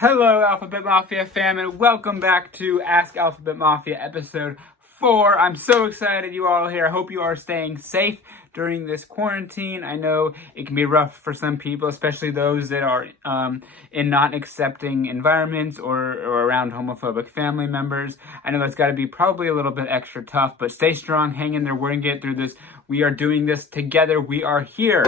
Hello, Alphabet Mafia fam, and welcome back to Ask Alphabet Mafia episode 4. I'm so excited you all are here. I hope you are staying safe during this quarantine. I know it can be rough for some people, especially those that are in not accepting environments or around homophobic family members. I know that's got to be probably a little bit extra tough, but stay strong, hang in there, we're going to get through this. We are doing this together. We are here.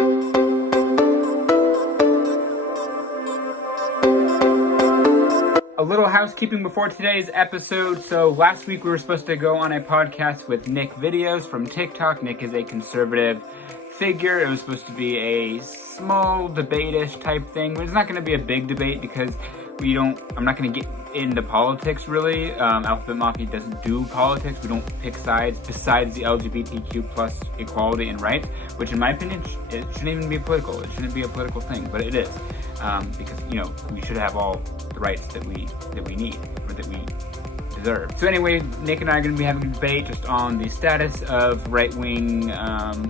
A little housekeeping before today's episode. So last week we were supposed to go on a podcast with Nick Videos from TikTok. Nick is a conservative figure. It was supposed to be a small debate-ish type thing, but it's not going to be a big debate because I'm not going to get into politics really. Alphabet Mafia doesn't do politics. We don't pick sides besides the LGBTQ plus equality and rights, which in my opinion, it shouldn't even be political. It shouldn't be a political thing, but it is. Because, we should have all the rights that we need, or that we deserve. So anyway, Nick and I are going to be having a debate just on the status of right-wing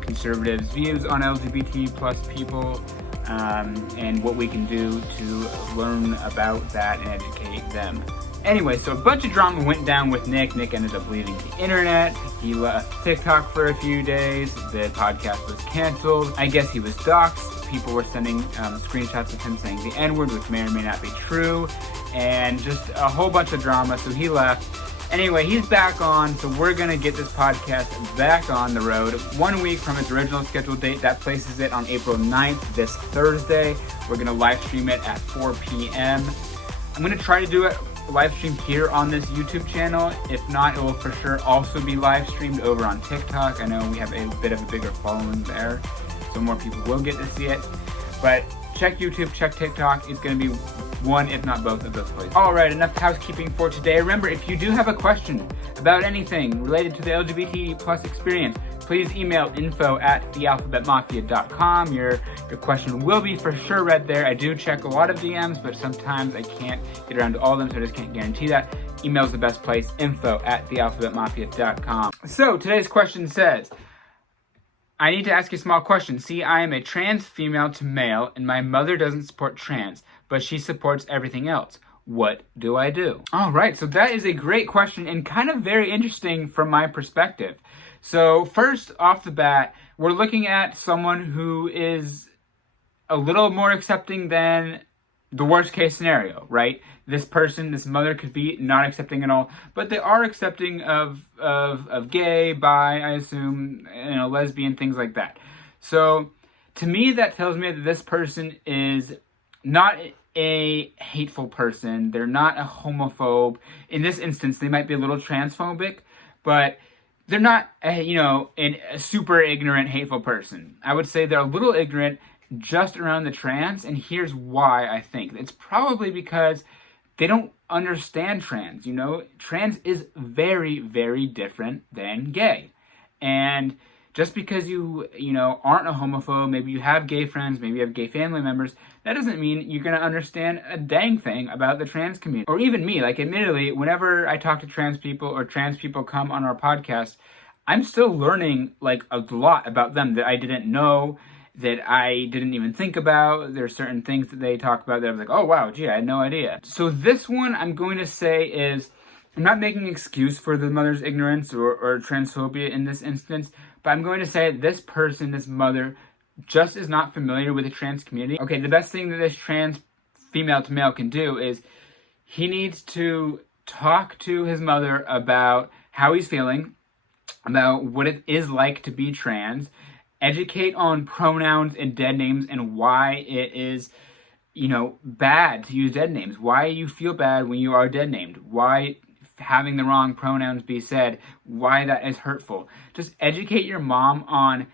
conservatives' views on LGBT plus people, and what we can do to learn about that and educate them. Anyway, so a bunch of drama went down with Nick. Nick ended up leaving the internet. He left TikTok for a few days. The podcast was canceled. I guess he was doxxed. People were sending screenshots of him saying the N-word, which may or may not be true, and just a whole bunch of drama, so he left. Anyway, he's back on, so we're going to get this podcast back on the road 1 week from its original scheduled date. That places it on April 9th, this Thursday. We're going to live stream it at 4 p.m. I'm going to try to do it live stream here on this YouTube channel. If not, it will for sure also be live streamed over on TikTok. I know we have a bit of a bigger following there, so more people will get to see it. But check YouTube, check TikTok. It's going to be one, if not both of those places. All right, enough housekeeping for today. Remember, if you do have a question about anything related to the LGBT plus experience, please email info@thealphabetmafia.com. Your question will be for sure read there. I do check a lot of DMs, but sometimes I can't get around to all of them, so I just can't guarantee that. Email's the best place, info@thealphabetmafia.com. So today's question says, I need to ask you a small question. See, I am a trans female to male, and my mother doesn't support trans, but she supports everything else. What do I do? All right, so that is a great question and kind of very interesting from my perspective. So first off the bat, we're looking at someone who is a little more accepting than the worst case scenario, right? This mother could be not accepting at all, but they are accepting of gay, bi, I assume, lesbian, things like that. So to me, that tells me that this person is not a hateful person. They're not a homophobe. In this instance, they might be a little transphobic, but they're not a super ignorant, hateful person. I would say they're a little ignorant just around the trans, and here's why I think. It's probably because they don't understand trans. Trans is very, very different than gay. And just because you aren't a homophobe, maybe you have gay friends, maybe you have gay family members, that doesn't mean you're going to understand a dang thing about the trans community. Or even me, admittedly, whenever I talk to trans people or trans people come on our podcast, I'm still learning, a lot about them that I didn't know, that I didn't even think about. There are certain things that they talk about that I was like, oh wow, gee, I had no idea. So this one I'm going to say is, I'm not making an excuse for the mother's ignorance or transphobia in this instance, but I'm going to say this mother, just is not familiar with the trans community. Okay, the best thing that this trans female to male can do is he needs to talk to his mother about how he's feeling, about what it is like to be trans, educate on pronouns and dead names and why it is, bad to use dead names. Why you feel bad when you are dead named. Why having the wrong pronouns be said. Why that is hurtful. Just educate your mom on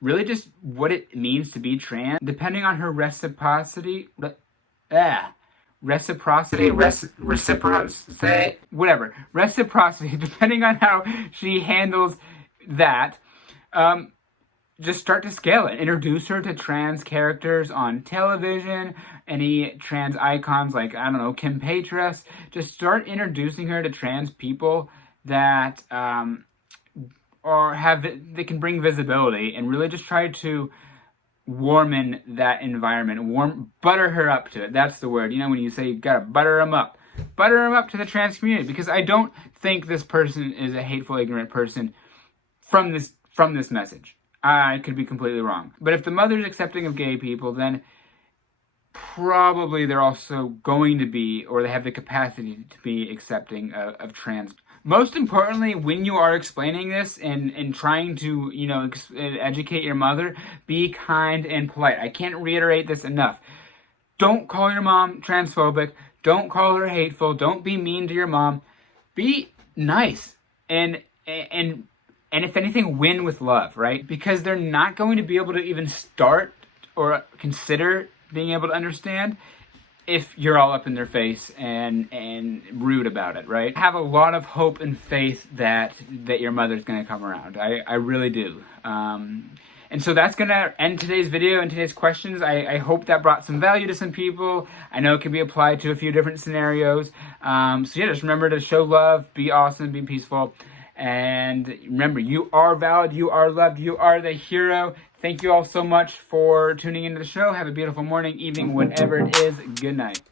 really just what it means to be trans. Depending on her reciprocity, depending on how she handles that, just start to scale it. Introduce her to trans characters on television, any trans icons like, Kim Petras. Just start introducing her to trans people that they can bring visibility, and really just try to warming that environment, butter her up to it. That's the word. You know, when you say you gotta butter them up to the trans community, because I don't think this person is a hateful, ignorant person from this message. I could be completely wrong. But if the mother's accepting of gay people, then probably they're also going to be, or they have the capacity to be accepting of trans. Most importantly, when you are explaining this and trying to, you know, educate your mother, be kind and polite. I can't reiterate this enough. Don't call your mom transphobic. Don't call her hateful. Don't be mean to your mom. Be nice and if anything, win with love, right? Because they're not going to be able to even start or consider being able to understand if you're all up in their face and rude about it, right? I have a lot of hope and faith that your mother's gonna come around. I really do. And so that's gonna end today's video and today's questions. I hope that brought some value to some people. I know it can be applied to a few different scenarios. So yeah, just remember to show love, be awesome, be peaceful. And remember, you are valid, you are loved, you are the hero. Thank you all so much for tuning into the show. Have a beautiful morning, evening, whenever it is. Good night.